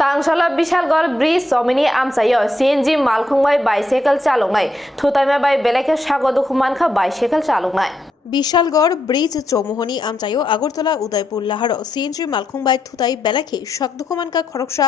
तांगशाला Bishalgarh bridge Chaumohani amchaio CNG मालखुंबाई bicycle चालुनाय थुताइमा बाय बेलेके sakgo dukhu mankha बाइसाइकेल चालुनाय বিশালগড় ব্রিজ চৌমোহনি আমচাইও আগরতলা উদয়পুর লাহার সিএনজি মালখুংবাই থুতাই বেলাখি সকদুখমানকা খরকসা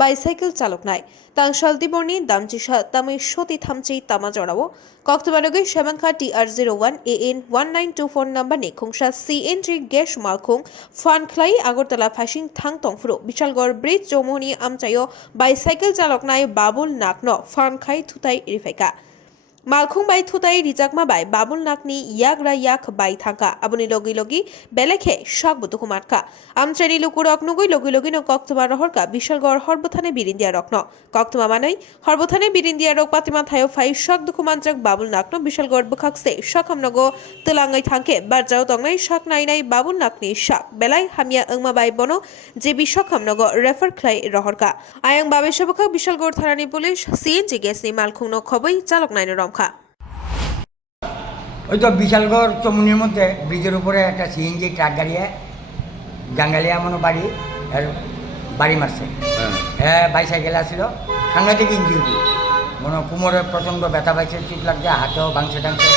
বাইসাইকেল চালক নাই তাংশাল দিবর্নি দামচিসা তামি সতি থামচি তামা জড়াও কক্তবানগৈ সেমানখা TR01 AN 1924 নাম্বার নি খুংসা সিএনজি গ্যাস মালখুং ফানখ্লাই আগরতলা ফাইসিং থাং তংফুরো বিশালগড় ব্রিজ চৌমোহনি আমচাইও বাইসাইকেল চালক নাই বাবুল নাকন ফানখাই থুতাই রিফাইকা मालखुं बाय थुताई रिजाकमा बाय बाबुल नाकनी याग्रा याक बाय थांका आबुनि लगी लगी बेलेखे सकबो दुखुमाटका आमचाइनि लुकुरक नुगै लगी लगी न कक्तमा रहरका बिशालगढ़ हरबथाने बिरिन्दिया रकन कक्तमा मानै हरबथाने बिरिन्दिया रक पातिमा थायो फाइ सक दुखुमानजक बाबुल नाकनो बिशालगढ़ बखाकसे सकमनगो तलाङै थांके बारजाव तंगै सक नायनाय बाबुल नाकनि सक बेलाय हामिया अंगमा बाय बनो जे बिशकमनगो रेफार ख्लाय रहरका आयं बाबे सबखा बिशालगढ़ थानानि पुलिस सीएनजी गेसनि मालखुंनो खबै चालक नायनो ওই তো বিশালগড় চৌমুহনির মধ্যে ব্রিজের উপরে একটা সিএনজি ট্রাক গাড়িয়ে জাঙ্গালিয়া মনো বাড়ি আর বাড়ি মারছে হ্যাঁ বাইসাইকেল আসছিল সাংঘাতিক ইঞ্জুরি মনে কোমরে প্রচণ্ড ব্যথা পাইছে চুট লাগছে হাতেও ভাঙছে টাংছে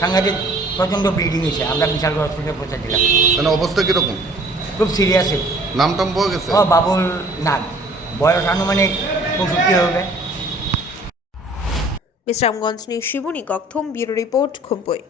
সাংঘাতিক প্রচণ্ড ব্লিডিং হয়েছে আমরা বিশালগড় হসপিটালে পৌঁছে দিলাম। মানে অবস্থা কীরকম? খুব সিরিয়াস। নাম টাম পাওয়া গেছে? ও বাবুল নাগ, বয়স আনুমানিক 65 হবে। বিশ্রামগঞ্জ নিউজ শিবনী কক্থম ব্যুরো রিপোর্ট খুম্পুই।